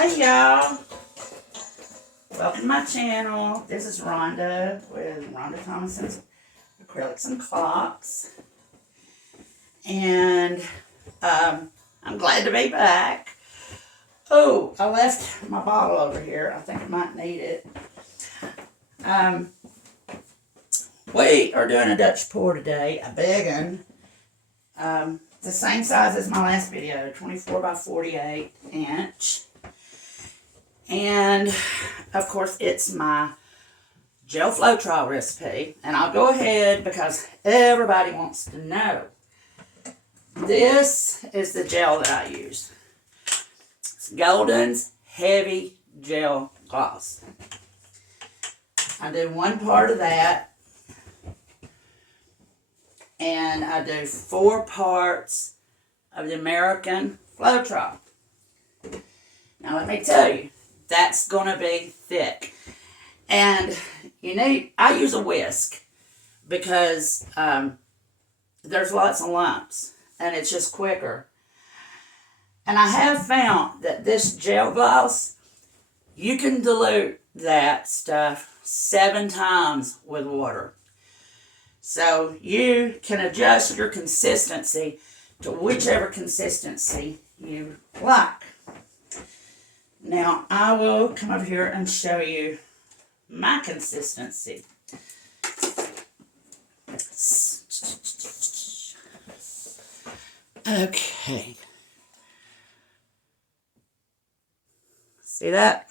Hey y'all, welcome to my channel. This is Rhonda with Rhonda Thomason's Acrylics and Clocks. And I'm glad to be back. Oh, I left my bottle over here. I think I might need it. We are doing a Dutch pour today, a big one. The same size as my last video, 24 by 48 inch. And of course it's my gel flow trial recipe. And I'll go ahead because everybody wants to know. This is the gel that I use. It's Golden's Heavy Gel Gloss. I do one part of that. And I do 4 parts of the American Flow Trial. Now let me tell you, that's going to be thick. And I use a whisk because there's lots of lumps and it's just quicker. And I have found that this gel gloss, you can dilute that stuff 7 times with water. So you can adjust your consistency to whichever consistency you like. Now I will come over here and show you my consistency. Okay. See that?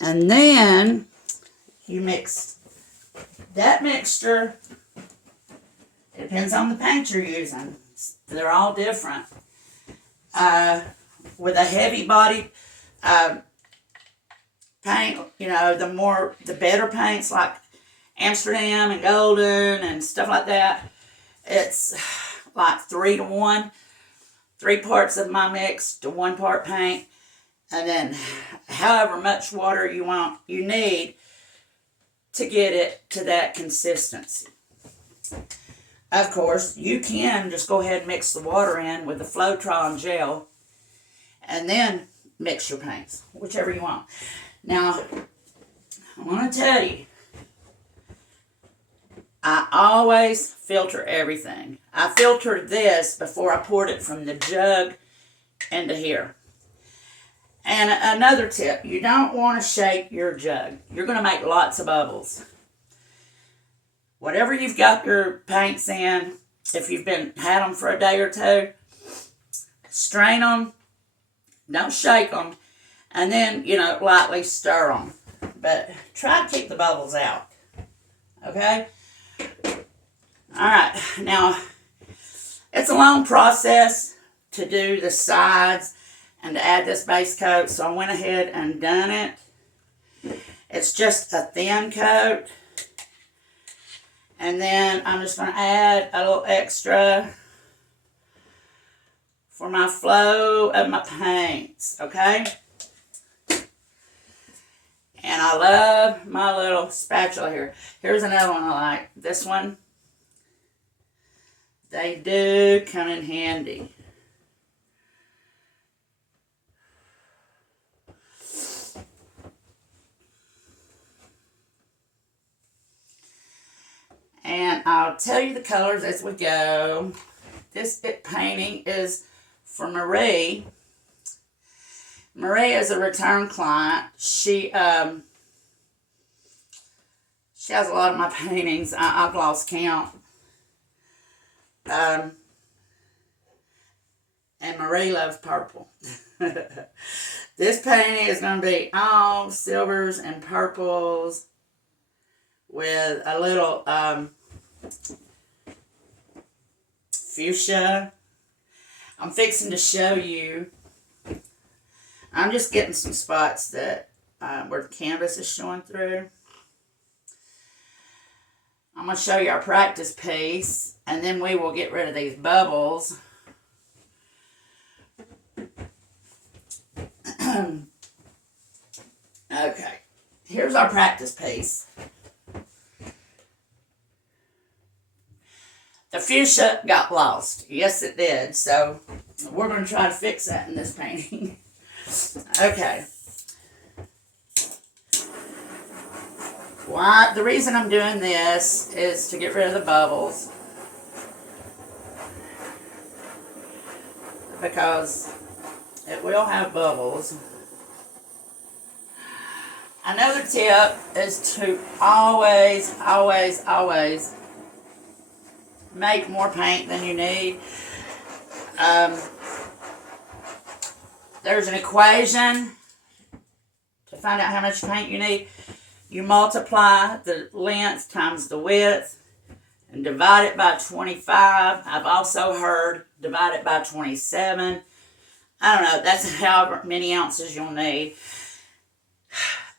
And then you mix that mixture. It depends on the paint you're using. They're all different. With a heavy body paint, the better paints like Amsterdam and Golden and stuff like that, it's like 3 to 1. 3 parts of my mix to 1 part paint. And then however much water you need to get it to that consistency. Of course, you can just go ahead and mix the water in with the Floetrol and gel and then mix your paints, whichever you want. Now, I want to tell you, I always filter everything. I filtered this before I poured it from the jug into here. And another tip, you don't want to shake your jug. You're going to make lots of bubbles. Whatever you've got your paints in, if you've had them for a day or 2, strain them, don't shake them, and then, lightly stir them. But try to keep the bubbles out. Okay? Alright, now, it's a long process to do the sides and to add this base coat, so I went ahead and done it. It's just a thin coat. And then I'm just going to add a little extra for my flow of my paints, okay? And I love my little spatula here. Here's another one I like. This one, they do come in handy. And I'll tell you the colors as we go. This painting is for Marie. Marie is a return client. She has a lot of my paintings. I've lost count. And Marie loves purple. This painting is going to be all silvers and purples with a little fuchsia. I'm fixing to show you. I'm just getting some spots that where the canvas is showing through. I'm going to show you our practice piece, and then we will get rid of these bubbles. Okay, here's our practice piece. the fuchsia got lost. Yes, it did. So we're going to try to fix that in this painting. Okay. Why? The reason I'm doing this is to get rid of the bubbles. Because it will have bubbles. Another tip is to always, always, always make more paint than you need. There's an equation to find out how much paint you need. You multiply the length times the width and divide it by 25. I've also heard divide it by 27. I don't know. That's however many ounces you'll need.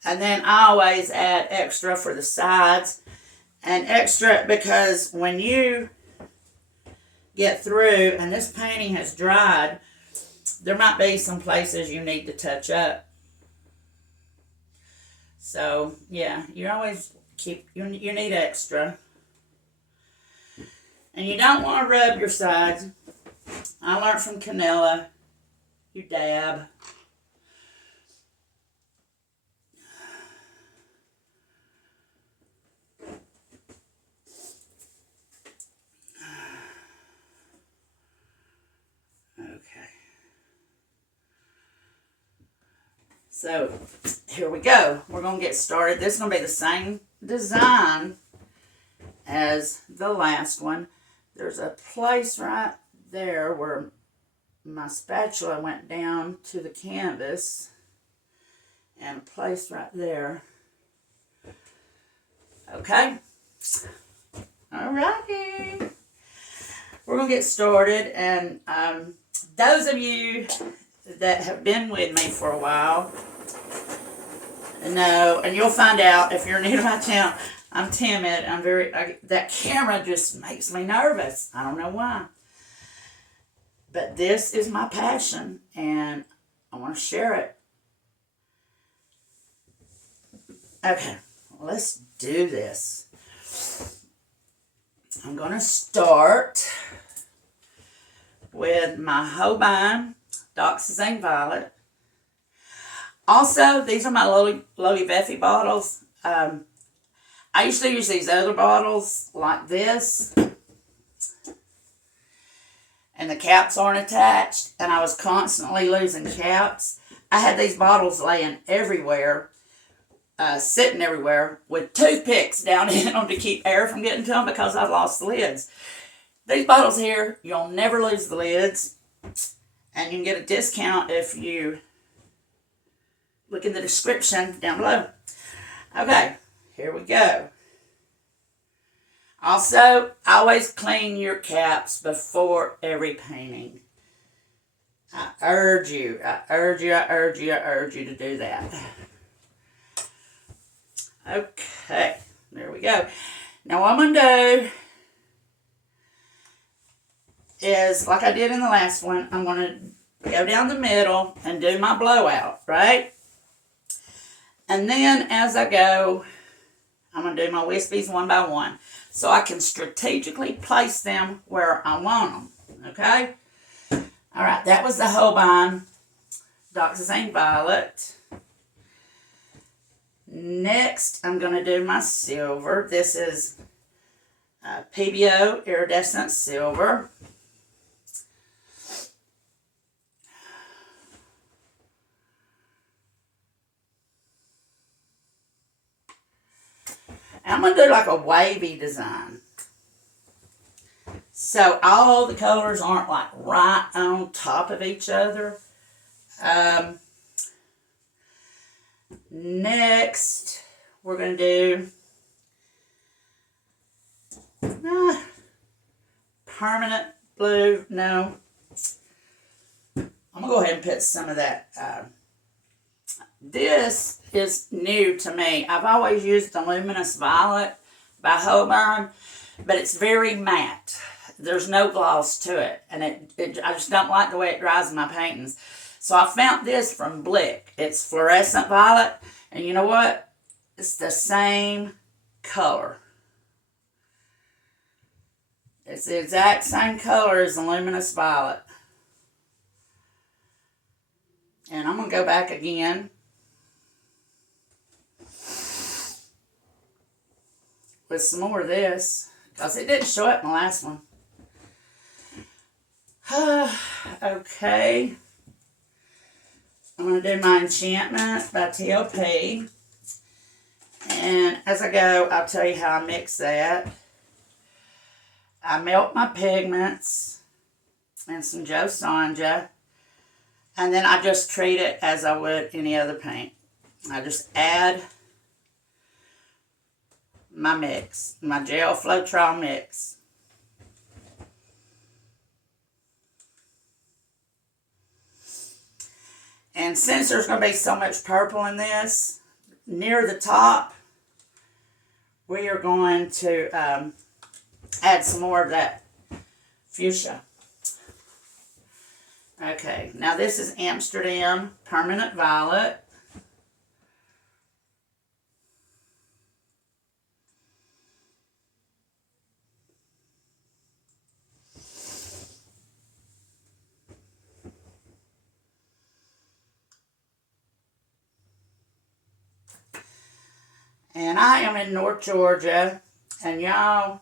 And then I always add extra for the sides. And extra because when you get through and this painting has dried, there might be some places you need to touch up. So, yeah, you always keep, you need extra. And you don't want to rub your sides. I learned from Canella, you dab. Okay. So, here we go. We're going to get started. This is going to be the same design as the last one. There's a place right there where my spatula went down to the canvas. And a place right there. Okay. Alrighty. We're going to get started. And those of you that have been with me for a while know, and you'll find out if you're new to my channel, I'm timid. That camera just makes me nervous. I don't know why. But this is my passion, and I want to share it. Okay, let's do this. I'm going to start with my Holbein Dioxazine Violet. Also, these are my Loli Beffy bottles. I used to use these other bottles like this. And the caps aren't attached. And I was constantly losing caps. I had these bottles laying everywhere. Sitting everywhere. With toothpicks down in them to keep air from getting to them because I lost the lids. These bottles here, you'll never lose the lids. And you can get a discount if you look in the description down below. Okay. Here we go. Also, always clean your caps before every painting. I urge you to do that. Okay, there we go. Now what I'm going to do is, like I did in the last one, I'm going to go down the middle and do my blowout, right? And then as I go, I'm going to do my wispies one by one so I can strategically place them where I want them, okay? All right, that was the Holbein Dioxazine Violet. Next, I'm going to do my silver. This is PBO Iridescent Silver. I'm going to do like a wavy design. So all the colors aren't like right on top of each other. Next, we're going to do permanent blue. No. I'm going to go ahead and put some of that. This is new to me. I've always used the Luminous Violet by Holbein, but it's very matte. There's no gloss to it, and I just don't like the way it dries in my paintings. So I found this from Blick. It's fluorescent violet, and you know what? It's the same color. It's the exact same color as the Luminous Violet. And I'm going to go back again. With some more of this. Because it didn't show up in the last one. Okay. I'm going to do my Enchantment by TLP. And as I go, I'll tell you how I mix that. I melt my pigments and some Joe Sanja. And then I just treat it as I would any other paint. I just add my mix, my gel Floetrol mix. And since there's going to be so much purple in this, near the top, we are going to add some more of that fuchsia. Okay, now this is Amsterdam Permanent Violet. And I am in North Georgia, and y'all,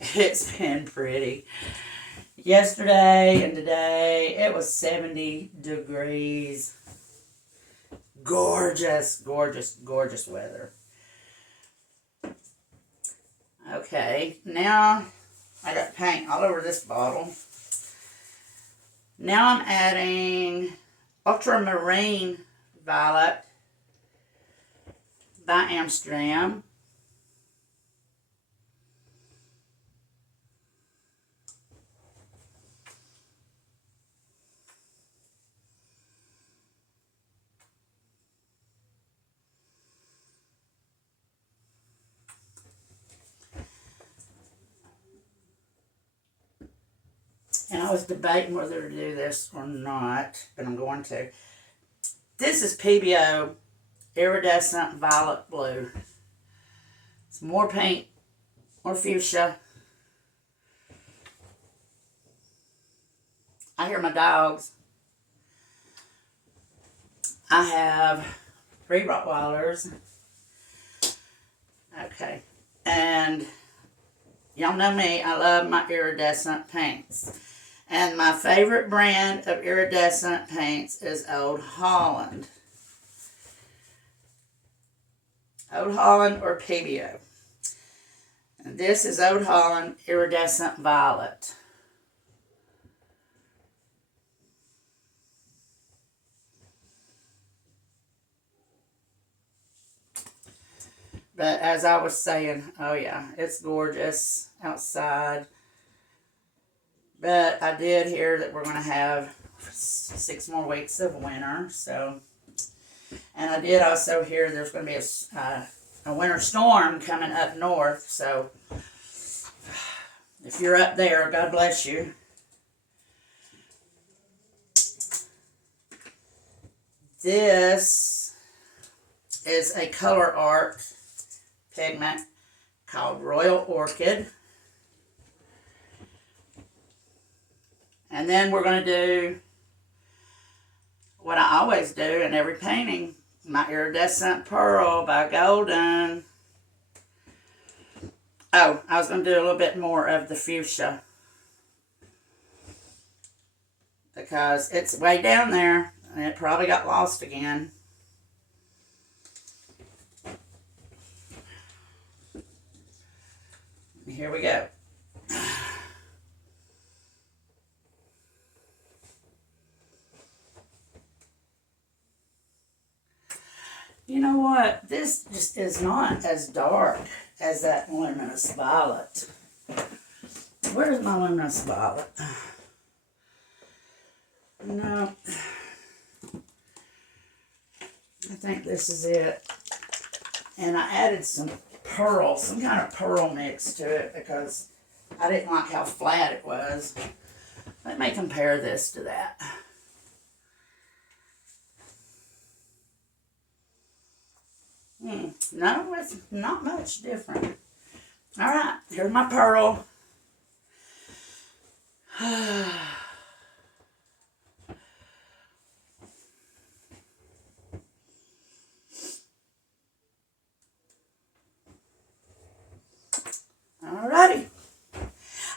it's been pretty. Yesterday and today, it was 70 degrees. Gorgeous, gorgeous, gorgeous weather. Okay, now I got paint all over this bottle. Now I'm adding Ultramarine Violet by Amsterdam. And I was debating whether to do this or not, but I'm going to. This is PBO Iridescent Violet Blue. It's more paint, more fuchsia. I hear my dogs. I have 3 Rottweilers. Okay. And y'all know me, I love my iridescent paints. And my favorite brand of iridescent paints is Old Holland. Old Holland or PBO. And this is Old Holland Iridescent Violet. But as I was saying, oh yeah, it's gorgeous outside. But I did hear that we're going to have 6 more weeks of winter. So, and I did also hear there's going to be a winter storm coming up north. So, if you're up there, God bless you. This is a color art pigment called Royal Orchid. And then we're going to do what I always do in every painting, my Iridescent Pearl by Golden. Oh, I was going to do a little bit more of the fuchsia, because it's way down there and it probably got lost again. Here we go. You know what? This just is not as dark as that Luminous Violet. Where's my Luminous Violet? No. I think this is it. And I added some pearl, some kind of pearl mix to it because I didn't like how flat it was. Let me compare this to that. No, it's not much different. All right, here's my pearl. Alrighty.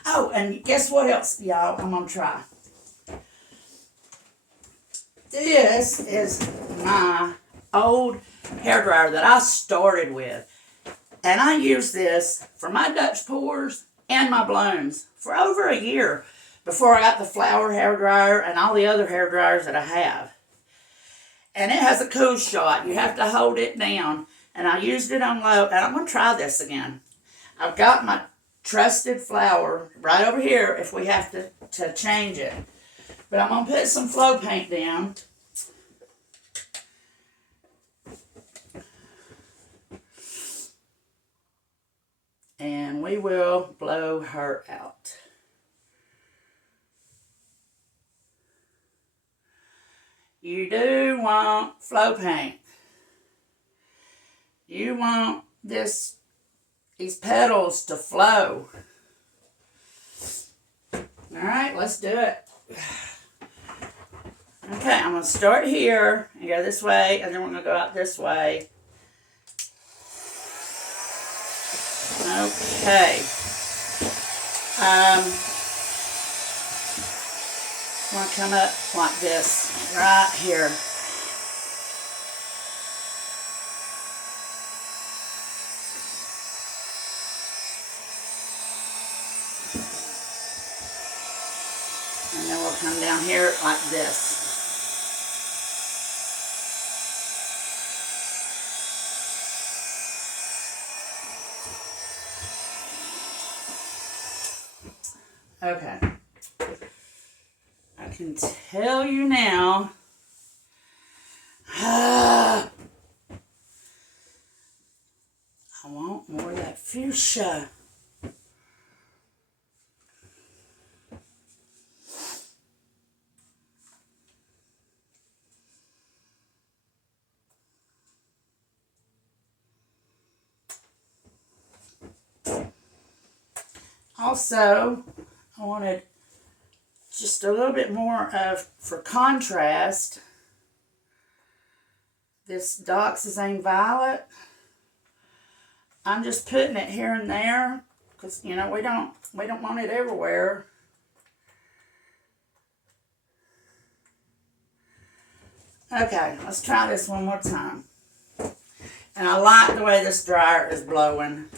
Oh, and guess what else, y'all? I'm gonna try. This is my old hairdryer that I started with. And I used this for my Dutch pours and my blooms for over a year before I got the flower hairdryer and all the other hairdryers that I have. And it has a cool shot. You have to hold it down. And I used it on low. And I'm going to try this again. I've got my trusted flower right over here if we have to change it. But I'm going to put some flow paint down. And we will blow her out. You do want flow paint. You want these petals to flow. Alright, let's do it. Okay, I'm going to start here and go this way, and then we're going to go out this way. Okay. I'm going to come up like this, right here. And then we'll come down here like this. Okay. I can tell you now. I want more of that fuchsia. Also, I wanted just a little bit more of, for contrast, this Dioxazine Violet. I'm just putting it here and there because, you know, we don't want it everywhere. Okay, let's try this one more time. And I like the way this dryer is blowing.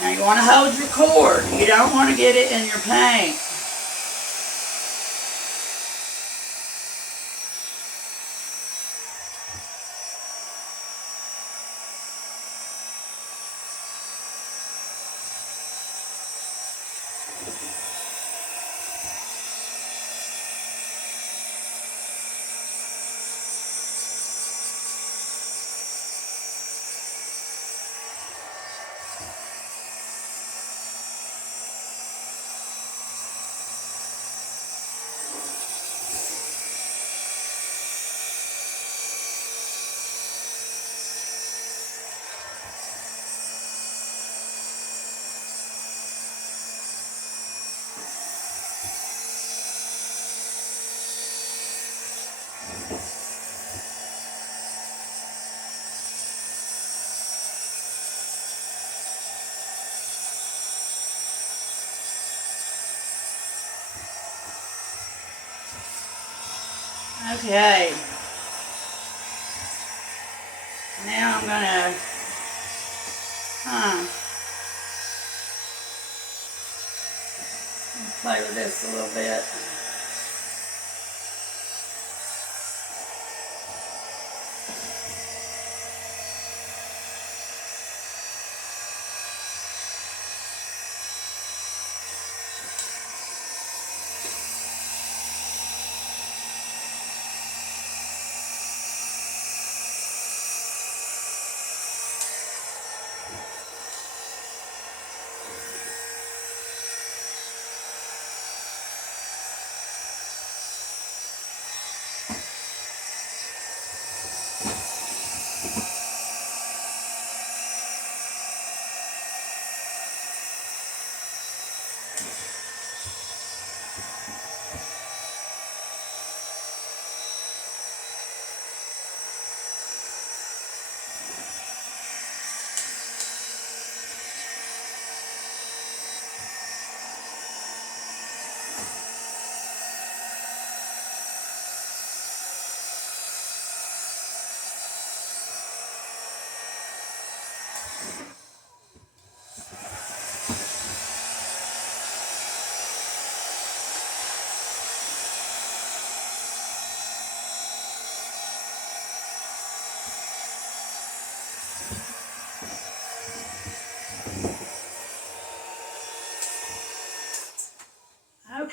Now you want to hold your cord. You don't want to get it in your paint. Okay. Now I'm gonna play with this a little bit.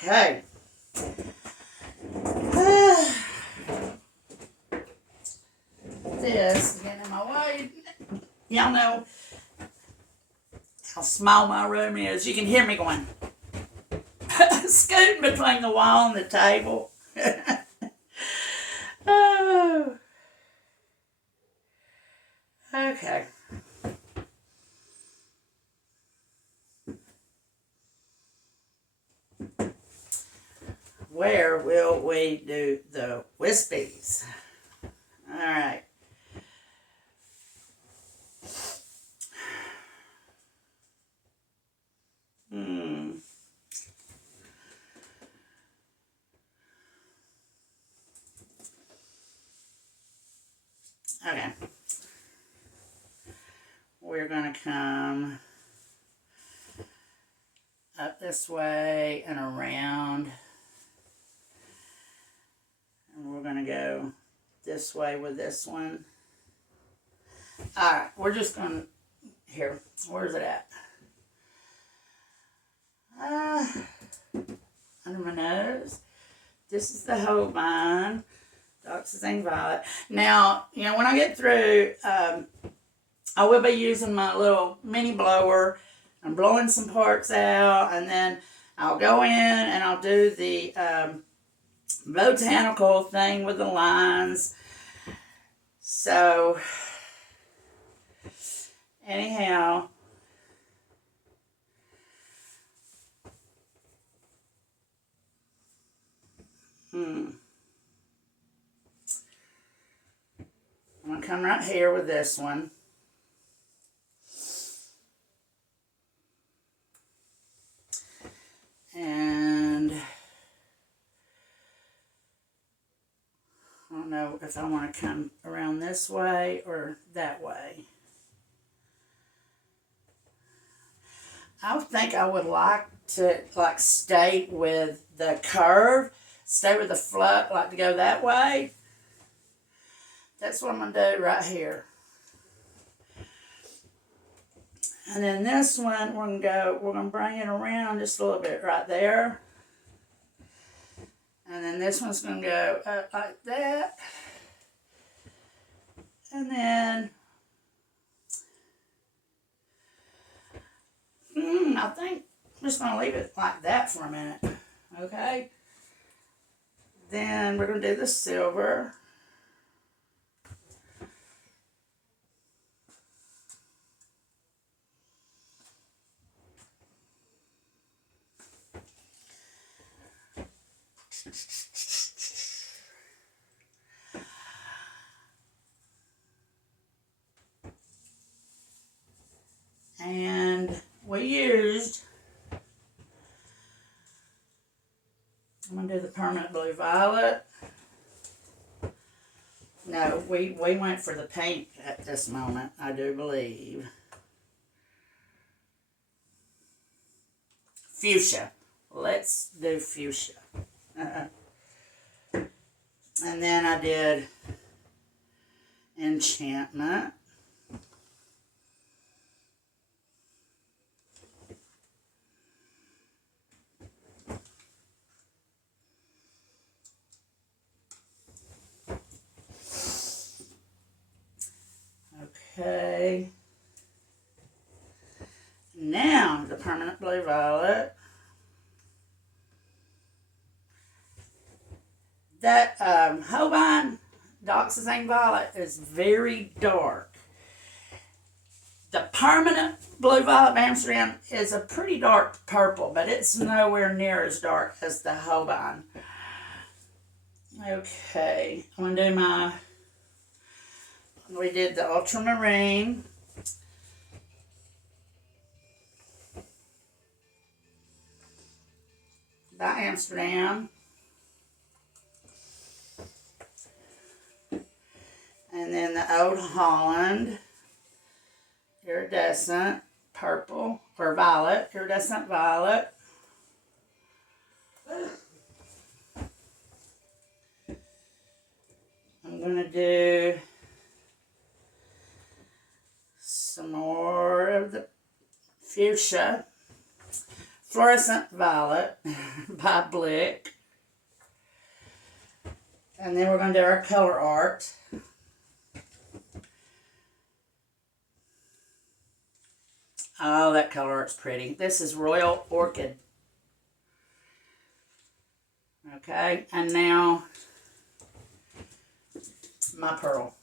Okay. This is getting in my way. Y'all know how small my room is. You can hear me going scooting between the wall and the table. Oh. Okay. Where will we do the wispies? All right. Okay. We're going to come up this way and around. And we're going to go this way with this one. All right. We're just going to, here, where's it at? Under my nose. This is the Holbein. Oxazine Violet. Now, you know, when I get through, I will be using my little mini blower. I'm blowing some parts out, and then I'll go in and I'll do the Botanical thing with the lines. So, anyhow, I'm going to come right here with this one. And I don't know if I want to come around this way or that way. I think I would like to stay with the curve, stay with the flow, like to go that way. That's what I'm going to do right here. And then this one, we're going to bring it around just a little bit right there. And then this one's going to go up like that. And then, I think I'm just going to leave it like that for a minute. Okay? Then we're going to do the silver. And we used, I'm going to do the permanent blue violet. No, we went for the pink at this moment, I do believe. Fuchsia. Let's do fuchsia. And then I did enchantment. Okay. Now the permanent blue violet. That Holbein Doxazine Violet is very dark. The permanent blue violet Amsterdam is a pretty dark purple, but it's nowhere near as dark as the Holbein. Okay, I'm going to do we did the ultramarine. By Amsterdam. And then the Old Holland iridescent purple, or violet, iridescent violet. I'm going to do some more of the fuchsia Fluorescent Violet by Blick. And then we're going to do our color art. Oh, that color art's pretty. This is Royal Orchid. Okay, and now my pearl.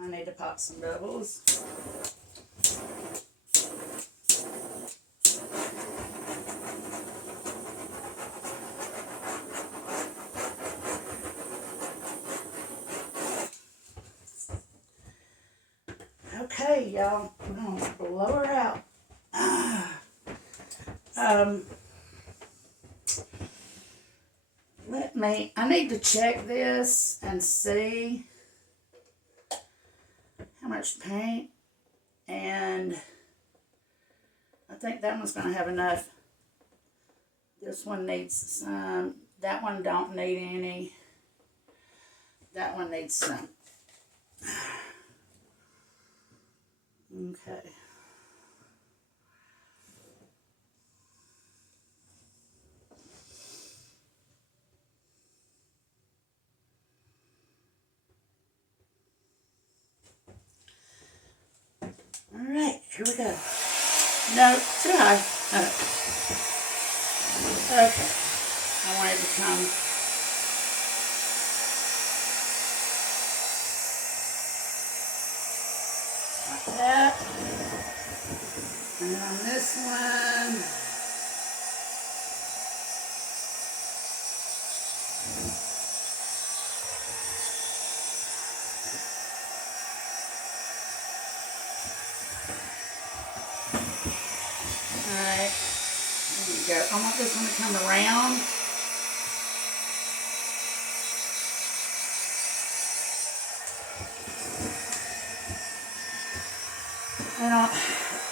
I need to pop some bubbles. Okay, y'all, we're going to blow her out. I need to check this and see how much paint, and I think that one's going to have enough. This one needs some. That one don't need any. That one needs some. Okay. All right, here we go. No, too high. Okay. I want it to come. Like that. And on this one, alright, there you go. I want this one to come around. And I want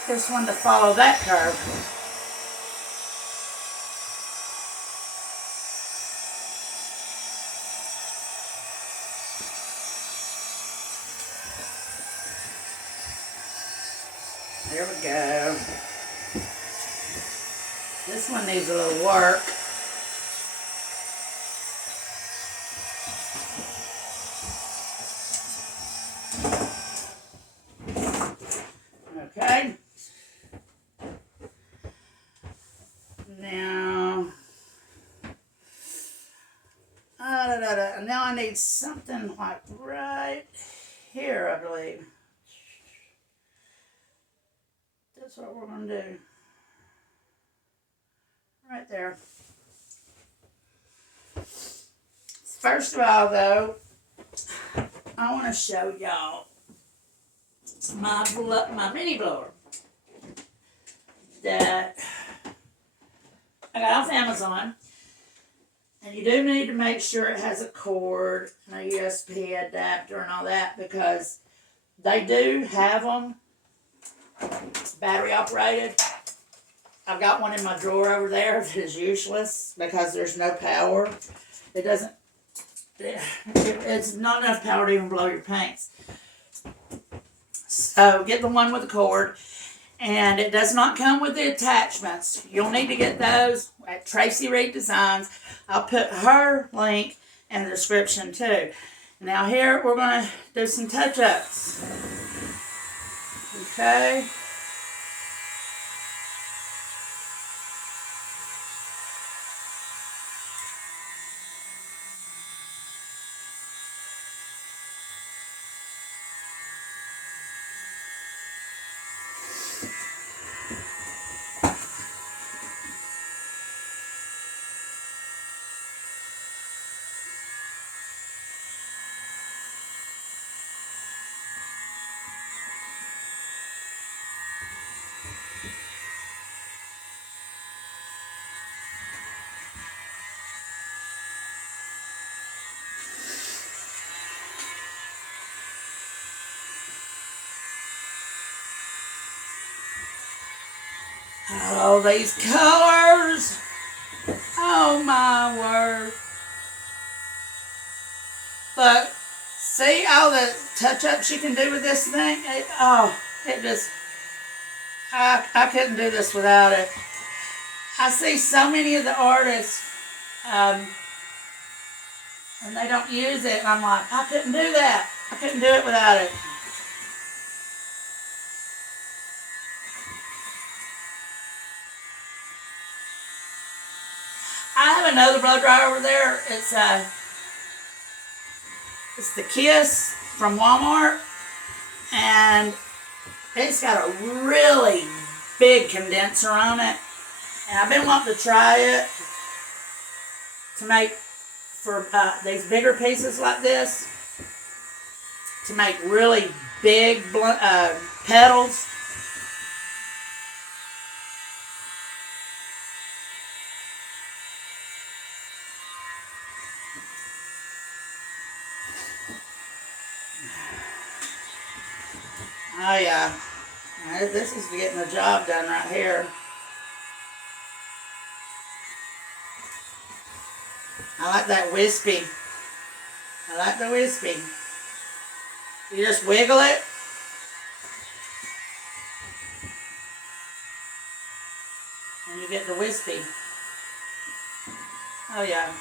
this one to follow that curve. There we go. This one needs a little work. Okay. Now, now I need something like right here, I believe. That's what we're going to do. Right there. First of all, though, I want to show y'all my mini blower that I got off Amazon. And you do need to make sure it has a cord and a USB adapter and all that, because they do have them battery operated. I've got one in my drawer over there that is useless because there's no power. It doesn't, it's not enough power to even blow your paints. So get the one with the cord. And it does not come with the attachments. You'll need to get those at Traci Reed Designs. I'll put her link in the description too. Now here we're going to do some touch-ups. Okay. All these colors. Look, see all the touch-ups you can do with this thing? It just, I couldn't do this without it. I see so many of the artists, and they don't use it, and I'm like, I couldn't do that. I couldn't do it without it. I have another blow dryer over there. It's the Kiss from Walmart, and it's got a really big condenser on it, and I've been wanting to try it to make for these bigger pieces like this, to make really big petals. Oh yeah, this is getting the job done right here. I like that wispy. I like the wispy. You just wiggle it. And you get the wispy. Oh yeah.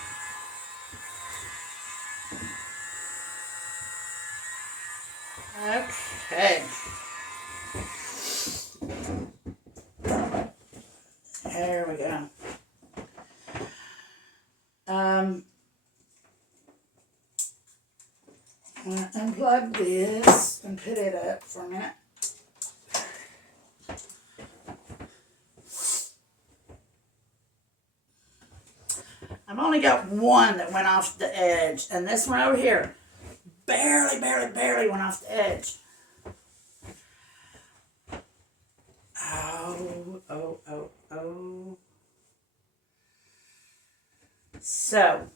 Okay. There we go. I'm going to unplug this and put it up for a minute. I've only got one that went off the edge, and this one over here barely went off the edge. Oh. So,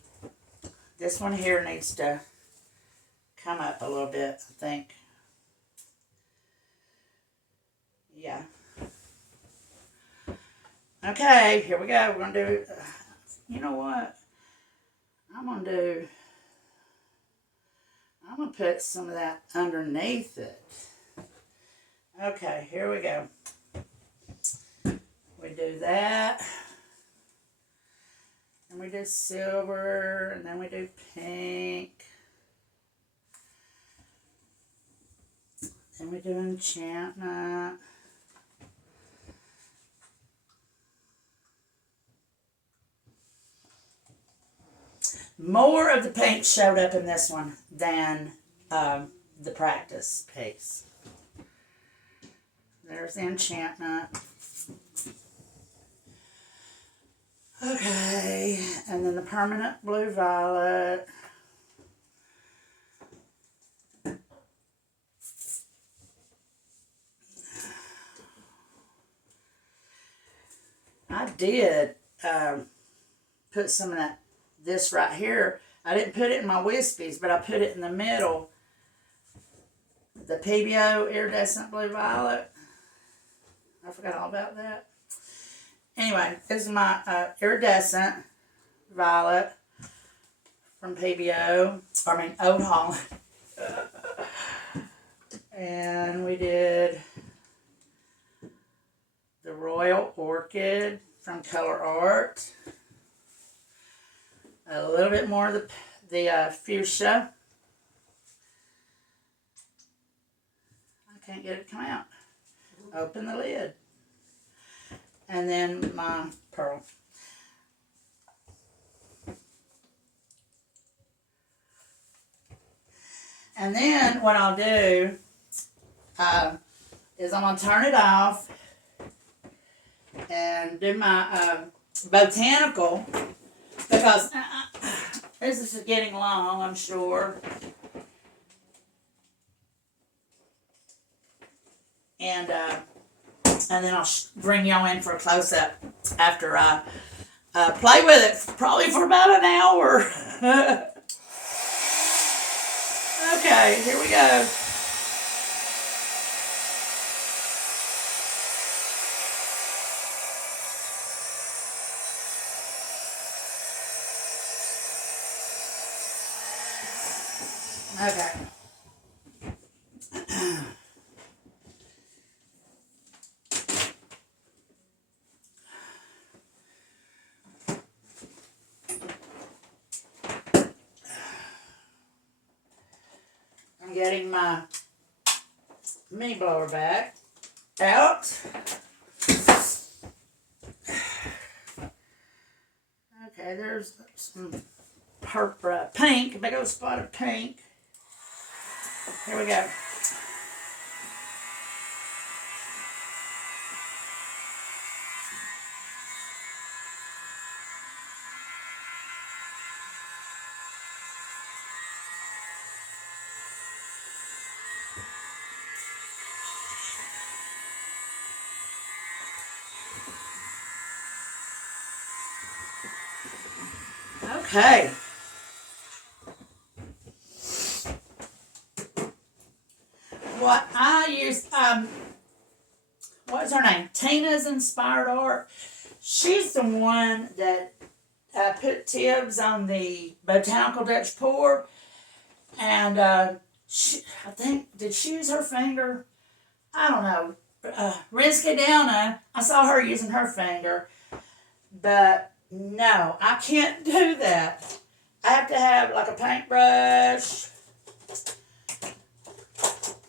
this one here needs to come up a little bit, I think. Yeah. Okay, here we go. We're going to do, you know what? I'm going to put some of that underneath it. Okay, here we go. We do that. And we do silver, and then we do pink. Then we do enchantment. More of the pink showed up in this one than the practice piece. There's the enchantment. Okay, and then the permanent blue violet. I did put some of this right here. I didn't put it in my wispies, but I put it in the middle. The PBO iridescent blue violet. I forgot all about that. Anyway, this is my iridescent violet from PBO. Old Holland. And we did the Royal Orchid from Color Art. A little bit more of the fuchsia. I can't get it to come out. Open the lid. And then my pearl. And then what I'll do is I'm going to turn it off and do my Botanical, because this is getting long, I'm sure. And then I'll bring y'all in for a close-up after I play with it, probably for about an hour. Okay, here we go. Okay. I'm getting my mini blower back out. Okay, there's some pink, a big old spot of pink. Here we go. Okay. What I use, what's her name? Tina's Inspired Art. She's the one that put tips on the Botanical Dutch pour. And I think, did she use her finger? I don't know. Rizky Downa, I saw her using her finger. But no, I can't do that. I have to have like a paintbrush,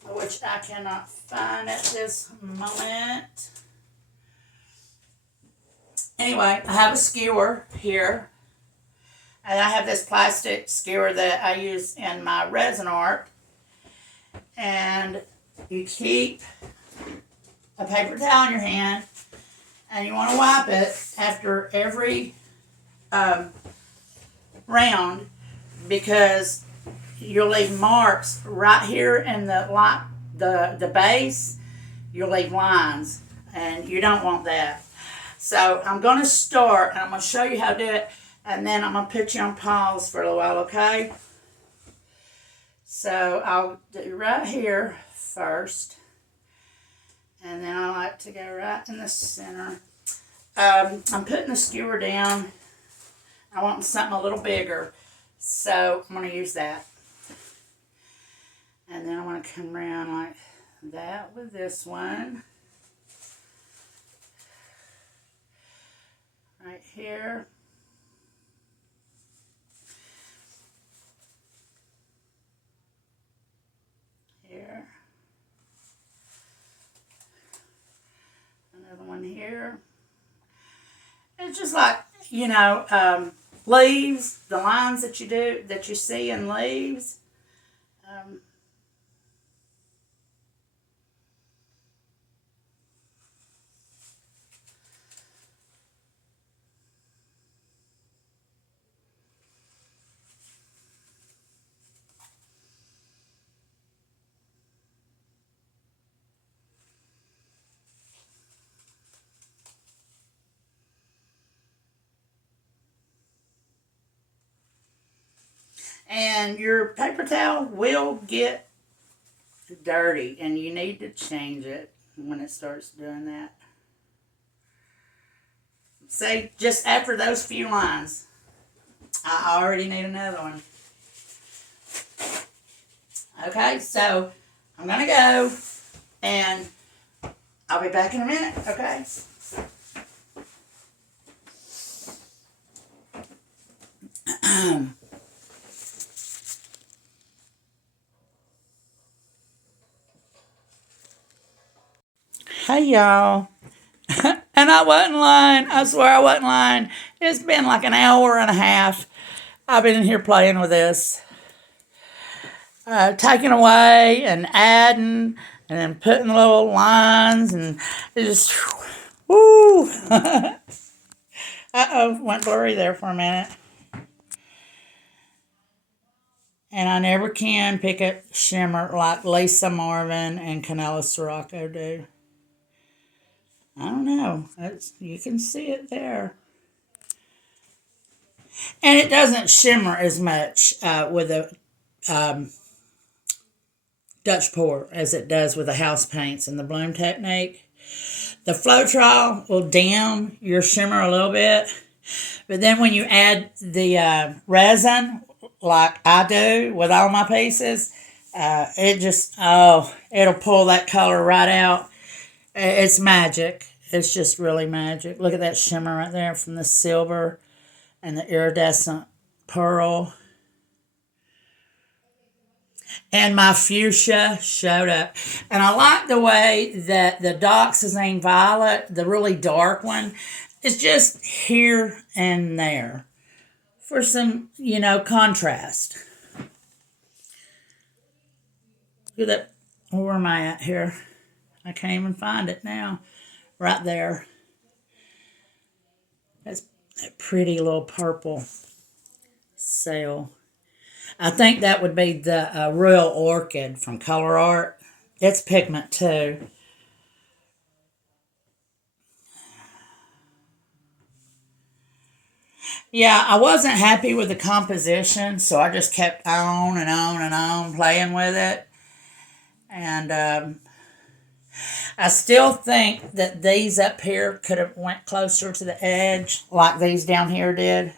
which I cannot find at this moment. Anyway, I have a skewer here. And I have this plastic skewer that I use in my resin art. And you keep a paper towel in your hand, and you want to wipe it after every round, because you'll leave marks right here in the base. You'll leave lines, and you don't want that. So I'm going to start, and I'm going to show you how to do it, and then I'm going to put you on pause for a little while, okay? So I'll do right here first, and then I like to go right in the center. I'm putting the skewer down. I want something a little bigger, so I'm going to use that. And then I want to come around like that with this one. Right here. Here. Another one here. It's just like, leaves, the lines that you see in leaves. And your paper towel will get dirty, and you need to change it when it starts doing that. See, just after those few lines, I already need another one. Okay, so I'm going to go, and I'll be back in a minute, okay? Hey, y'all. And I wasn't lying. I swear I wasn't lying. It's been like an hour and a half. I've been in here playing with this. Taking away and adding and then putting little lines, and it just, woo. Uh-oh, went blurry there for a minute. And I never can pick up shimmer like Lisa Marvin and Canela Sirocco do. I don't know. You can see it there. And it doesn't shimmer as much with a Dutch pour as it does with the house paints and the bloom technique. The Floetrol will dim your shimmer a little bit. But then when you add the resin, like I do with all my pieces, it just, it'll pull that color right out. It's magic. It's just really magic. Look at that shimmer right there from the silver and the iridescent pearl. And my fuchsia showed up. And I like the way that the Dioxazine Violet, the really dark one, is just here and there for some, contrast. Look at that. Where am I at here? I can't even find it now. Right there. That's that pretty little purple sail. I think that would be the Royal Orchid from Color Art. It's pigment too. Yeah, I wasn't happy with the composition, so I just kept on and on and on playing with it. And I still think that these up here could have went closer to the edge, like these down here did.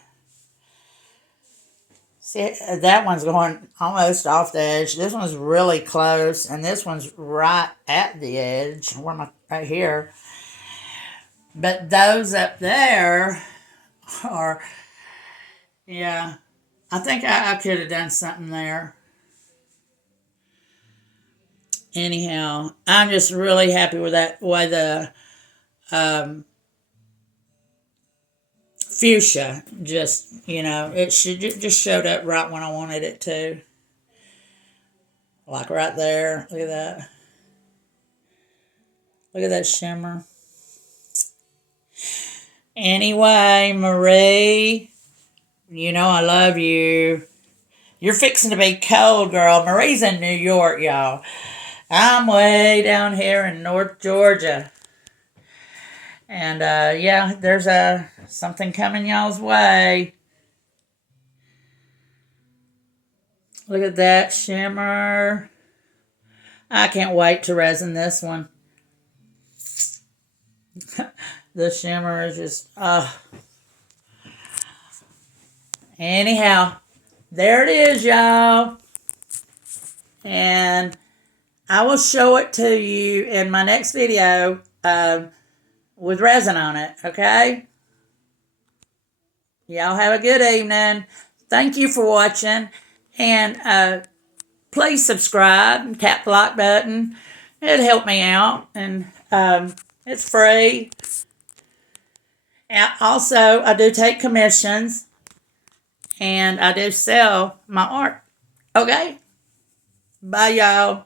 See, that one's going almost off the edge. This one's really close, and this one's right at the edge. Where am I? Right here. But those up there are, yeah, I think I could have done something there. Anyhow, I'm just really happy with that way the um, fuchsia just, it just showed up right when I wanted it to. Like right there. Look at that. Look at that shimmer. Anyway, Marie, I love you. You're fixing to be cold, girl. Marie's in New York, y'all. I'm way down here in North Georgia. And, yeah, there's something coming y'all's way. Look at that shimmer. I can't wait to resin this one. The shimmer is just, anyhow, there it is, y'all. And I will show it to you in my next video with resin on it, okay? Y'all have a good evening. Thank you for watching. And please subscribe and tap the like button. It'll help me out. And it's free. And also, I do take commissions. And I do sell my art. Okay? Bye, y'all.